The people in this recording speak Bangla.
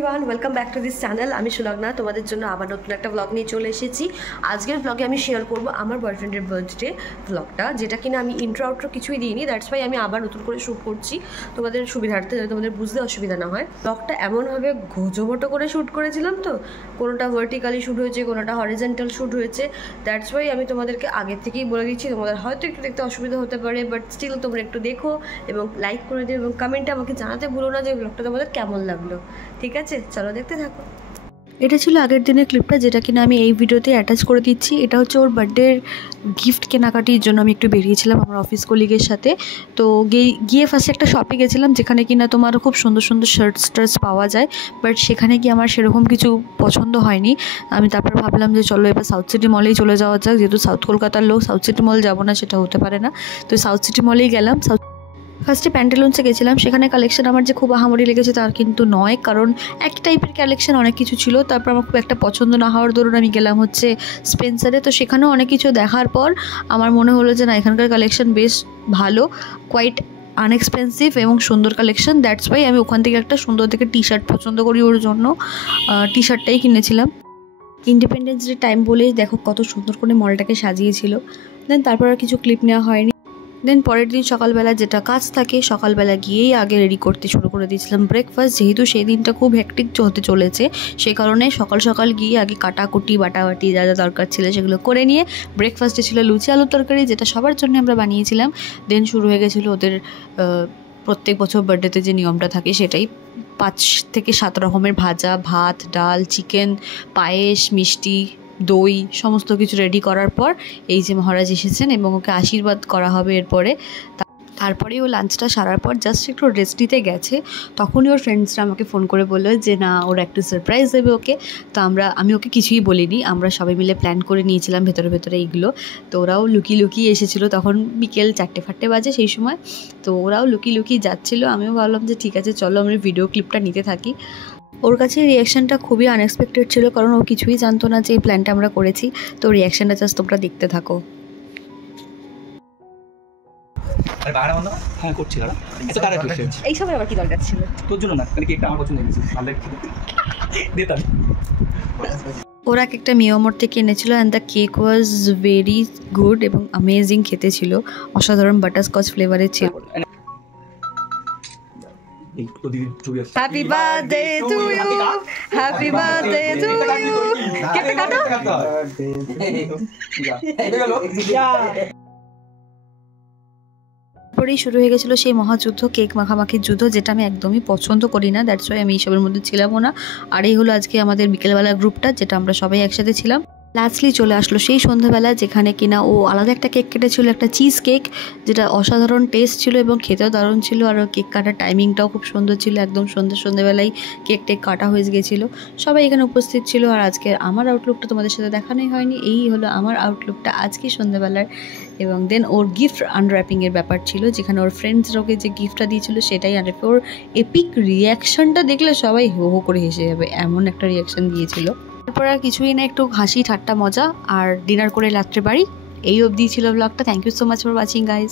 Everyone, welcome back to this channel. আমি সুলগ্না, তোমাদের জন্য আবার নতুন একটা ব্লগ নিয়ে চলে এসেছি। আজকের ব্লগে আমি শেয়ার করব আমার বয়ফ্রেন্ডের বার্থডে ব্লগটা, যেটা কিনা আমি ইন্ট্রো আউট্রো কিছুই দিইনি। দ্যাটস ওয়াই আমি আবার নতুন করে শ্যুট করছি তোমাদের সুবিধার্থে, যাতে তোমাদের বুঝতে অসুবিধা না হয়। ব্লগটা এমনভাবে ঘোজোমটো করে শ্যুট করেছিলাম, তো কোনোটা ভার্টিক্যালি শ্যুট হয়েছে, কোনোটা হরিজেন্টাল শ্যুট হয়েছে। দ্যাটস ওয়াই আমি তোমাদেরকে আগের থেকেই বলে দিচ্ছি, তোমাদের হয়তো একটু দেখতে অসুবিধা হতে পারে, বাট স্টিল তোমরা একটু দেখো এবং লাইক করে দিও এবং কমেন্টে আমাকে জানাতে ভুলো না যে ব্লগটা তোমাদের কেমন লাগলো। ঠিক আছে, চলো দেখতে থাকো। এটা ছিল আগের দিনের ক্লিপটা, যেটা কিনা আমি এই ভিডিওতে অ্যাটাচ করে দিচ্ছি। এটা হচ্ছে ওর বার্থডের গিফট কেনাকাটির জন্য আমি একটু বেরিয়েছিলাম আমার অফিস কলিগের সাথে। তো গিয়ে ফার্স্টে একটা শপে গেছিলাম, যেখানে কিনা তোমার খুব সুন্দর সুন্দর শার্টস টার্টস পাওয়া যায়। বাট সেখানে গিয়ে আমার সেরকম কিছু পছন্দ হয়নি। আমি তারপর ভাবলাম যে চলো এবার সাউথ সিটি মলেই চলে যাওয়া যাক, যেহেতু সাউথ কলকাতার লোক, সাউথ সিটি মল যাবো না সেটা হতে পারে না। তো সাউথ সিটি মলেই গেলাম। ফার্স্টে প্যান্টালুন্সে গেছিলাম, সেখানে কালেকশন আমার যে খুব আহামরি লেগেছে তার কিন্তু নয়, কারণ এক টাইপের কালেকশন অনেক কিছু ছিল। তারপর আমার খুব একটা পছন্দ না হওয়ার দরুন আমি গেলাম হচ্ছে স্পেন্সারে। তো সেখানেও অনেক কিছু দেখার পর আমার মনে হলো যে না, এখানকার কালেকশন বেশ ভালো, কোয়াইট আনএক্সপেন্সিভ এবং সুন্দর কালেকশন। দ্যাটস ওয়াই আমি ওখান থেকে একটা সুন্দর দেখে টি শার্ট পছন্দ করি, ওর জন্য টি শার্টটাই কিনেছিলাম। ইন্ডিপেন্ডেন্স ডে টাইম বলেই দেখো কত সুন্দর করে মলটাকে সাজিয়েছিল। দেন তারপর আর কিছু ক্লিপ নেওয়া হয়নি। দেন পরের দিন সকালবেলা যেটা কাজ থাকে, সকালবেলা গিয়েই আগে রেডি করতে শুরু করে দিয়েছিলাম ব্রেকফাস্ট। যেহেতু সেই দিনটা খুব হেক্টিক হতে চলেছে, সেই কারণে সকাল সকাল গিয়ে আগে কাটাকুটি বাটাবাটি যা যা দরকার ছিল সেগুলো করে নিয়ে, ব্রেকফাস্টে ছিল লুচি আলুর তরকারি, যেটা সবার জন্য আমরা বানিয়েছিলাম। দেন শুরু হয়ে গেছিলো ওদের প্রত্যেক বছর বার্থডেতে যে নিয়মটা থাকে সেটাই, 5 থেকে 7 রকমের ভাজা, ভাত, ডাল, চিকেন, পায়েস, মিষ্টি, দই সমস্ত কিছু রেডি করার পর এই যে মহারাজ এসেছেন এবং ওকে আশীর্বাদ করা হবে এরপরে। তারপরেই ও লাঞ্চটা সারার পর জাস্ট একটু রেস্ট নিতে গেছে, তখনই ওর ফ্রেন্ডসরা আমাকে ফোন করে বললো যে না, ওরা একটু সারপ্রাইজ দেবে ওকে। তো আমি ওকে কিছুই বলিনি, আমরা সবাই মিলে প্ল্যান করে নিয়েছিলাম ভেতরে ভেতরে এইগুলো। তো ওরাও লুকিয়ে লুকিয়ে এসেছিলো, তখন বিকেল 4-5 বাজে সেই সময়। তো ওরাও লুকিয়ে লুকিয়ে যাচ্ছিলো। আমিও ভাবলাম যে ঠিক আছে চলো আমরা ভিডিও ক্লিপটা নিতে থাকি। ওর কাছে রিয়াকশানটা খুবই আনএক্সপেক্টেড ছিল, কারণ ও কিছুই জানতো না যে এই প্ল্যানটা আমরা করেছি। তো রিয়াকশানটা জাস্ট তোমরা দেখতে থাকো। এইসবের আবার কি দরকার ছিল? তোর জন্য না, কেকটা আমার পছন্দ হয়েছে। ওরা কেকটা মিয়ামোর থেকে এনেছিল and the cake was very good এবং অ্যামেজিং খেতে ছিল, অসাধারণ বাটারস্কচ ফ্লেভারের ছিল। Happy birthday to you, happy birthday to you. কেকটা কাটো। তারপরেই শুরু হয়ে গেছিলো সেই মহাযুদ্ধ, কেক মাখামাখির যুদ্ধ, যেটা আমি একদমই পছন্দ করি না। দ্যাটস ওয়াই আমি এইসবের মধ্যে ছিলামও না। আর এই হলো আজকে আমাদের বিকেলবেলার গ্রুপটা, যেটা আমরা সবাই একসাথে ছিলাম। লাস্টলি চলে আসলো সেই সন্ধ্যাবেলা, যেখানে কিনা ও আলাদা একটা কেক কেটেছিল, একটা চিজ কেক, যেটা অসাধারণ টেস্ট ছিল এবং খেতেও দারুণ ছিল। আর কেক কাটার টাইমিংটাও খুব সুন্দর ছিল, একদম সন্ধ্যেবেলায় কেক টেক কাটা হয়ে গেছিলো। সবাই এখানে উপস্থিত ছিল। আর আজকে আমার আউটলুকটা তোমাদের সাথে দেখানোই হয়নি, এই হলো আমার আউটলুকটা আজকে সন্ধ্যাবেলার। এবং দেন ওর গিফট আনর্যাপিংয়ের ব্যাপার ছিল, যেখানে ওর ফ্রেন্ডসরা ওকে যে গিফটটা দিয়েছিল সেটাই আনর্যাপ। ওর এপিক রিয়াকশানটা দেখলে সবাই হো হো করে হেসে যাবে, এমন একটা রিয়াকশান দিয়েছিল। তারপর আর কিছুই না, একটু হাসি ঠাট্টা মজা আর ডিনার করে রাত্রে বাড়ি। এই অবধি ছিল ব্লগটা। Thank you so much for watching guys.